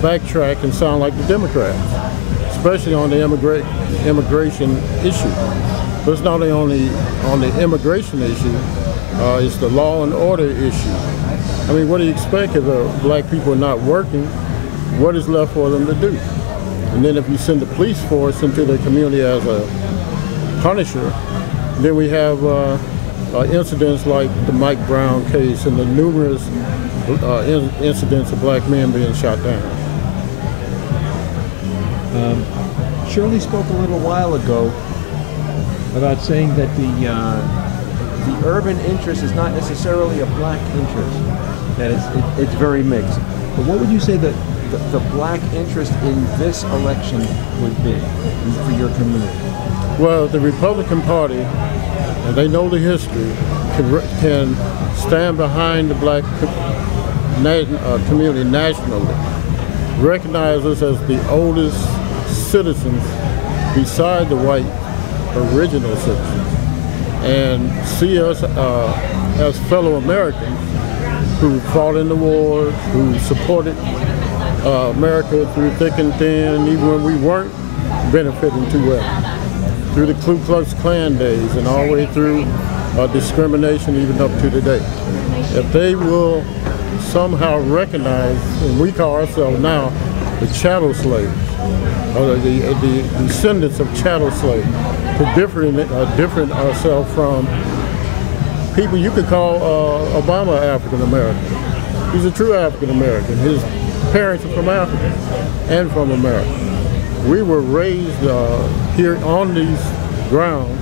backtrack and sound like the Democrats, especially on the immigration issue. But it's not only on the immigration issue, it's the law and order issue. I mean, what do you expect if black people are not working? What is left for them to do? And then if you send the police force into the community as a punisher, then we have incidents like the Mike Brown case and the numerous incidents of black men being shot down. Shirley spoke a little while ago about saying that the urban interest is not necessarily a black interest, that it's very mixed. But what would you say that the black interest in this election would be for your community? Well, the Republican Party, and they know the history, can stand behind the black community nationally, recognize us as the oldest citizens beside the white original citizens, and see us as fellow Americans who fought in the wars, who supported America through thick and thin, even when we weren't benefiting too well, through the Ku Klux Klan days and all the way through discrimination even up to today. If they will somehow recognize, and we call ourselves now the chattel slaves, or the descendants of chattel slaves, to different ourselves from people you could call Obama African American. He's a true African American. His parents are from Africa and from America. We were raised here on these grounds,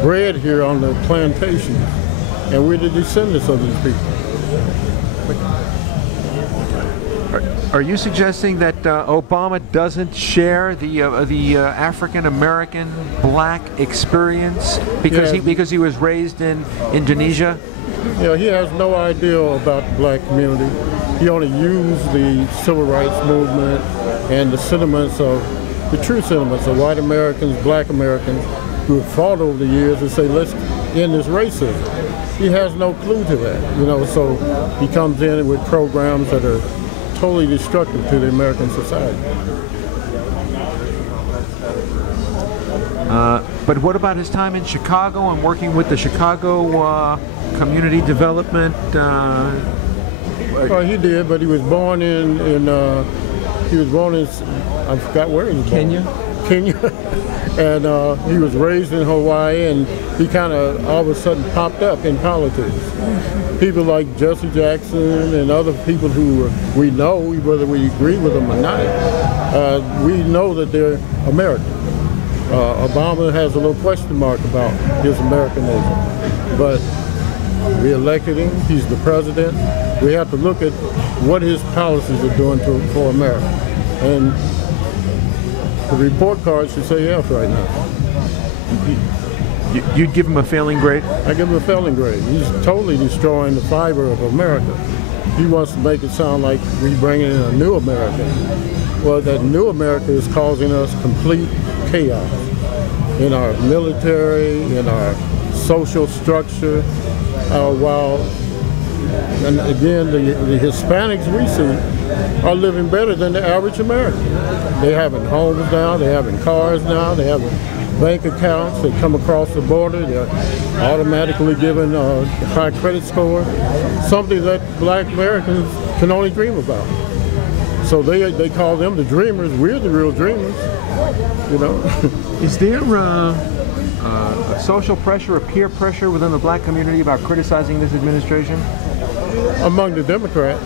bred here on the plantations, and we're the descendants of these people. Are you suggesting that Obama doesn't share the African American black experience because he was raised in Indonesia? Yeah, he has no idea about the black community. He only used the civil rights movement and the sentiments of the true sentiments of white Americans, black Americans who have fought over the years to say, let's end this racism. He has no clue to that, you know, so he comes in with programs that are totally destructive to the American society. But what about his time in Chicago and working with the Chicago community development? Well, he did, but he was born in I forgot where he was Kenya? born. Kenya. And he was raised in Hawaii, and he kind of all of a sudden popped up in politics. People like Jesse Jackson and other people who we know, whether we agree with them or not, we know that they're American. Obama has a little question mark about his Americanism, but we elected him, he's the president. We have to look at what his policies are doing for America. And the report card should say F right now. You'd give him a failing grade? I give him a failing grade. He's totally destroying the fiber of America. He wants to make it sound like we bring in a new America. Well, that new America is causing us complete chaos in our military, in our social structure, and again, the Hispanics we see are living better than the average American. They're having homes now, they're having cars now, they're having bank accounts, they come across the border, they're automatically given a high credit score, something that black Americans can only dream about. So they call them the dreamers, we're the real dreamers, you know. Is there a social pressure, a peer pressure within the black community about criticizing this administration? Among the Democrats,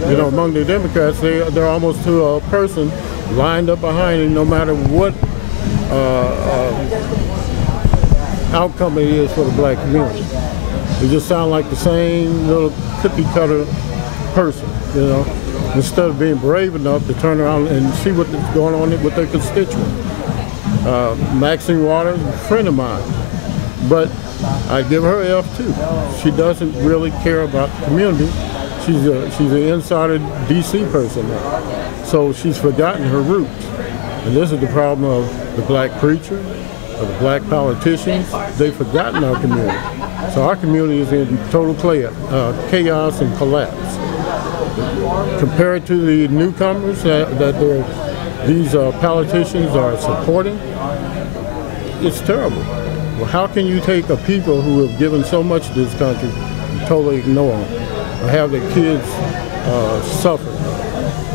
you know, among the Democrats, they're almost to a person lined up behind him no matter what outcome it is for the black community. They just sound like the same little cookie cutter person, you know, instead of being brave enough to turn around and see what's going on with their constituents. Maxine Waters is a friend of mine, but I give her F too. She doesn't really care about the community. She's an insider DC person now. So she's forgotten her roots. And this is the problem of the black preacher, of the black politicians. They've forgotten our community. So our community is in total chaos and collapse. compared to the newcomers that these politicians are supporting, it's terrible. Well, how can you take a people who have given so much to this country and totally ignore them, or have their kids suffer?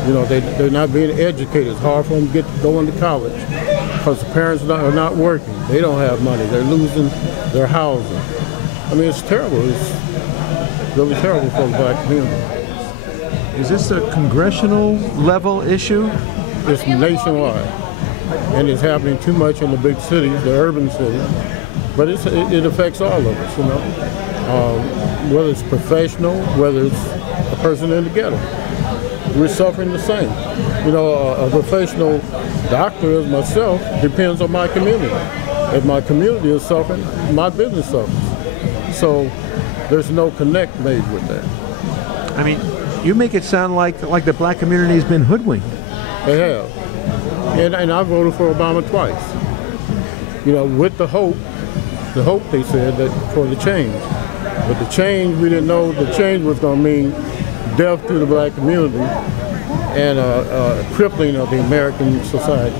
You know, they're not being educated. It's hard for them to go into college because the parents are not working. They don't have money. They're losing their housing. I mean, it's terrible. It's really terrible for the black community. Is this a congressional level issue? It's nationwide, and it's happening too much in the big cities, the urban cities. But it affects all of us, you know, whether it's professional, whether it's a person in the ghetto. We're suffering the same. You know, a professional doctor as myself depends on my community. If my community is suffering, my business suffers. So there's no connect made with that. I mean, you make it sound like the black community has been hoodwinked. They have. And I voted for Obama twice. You know, with the hope they said that for the change. But the change, we didn't know the change was going to mean death to the black community and crippling of the American society.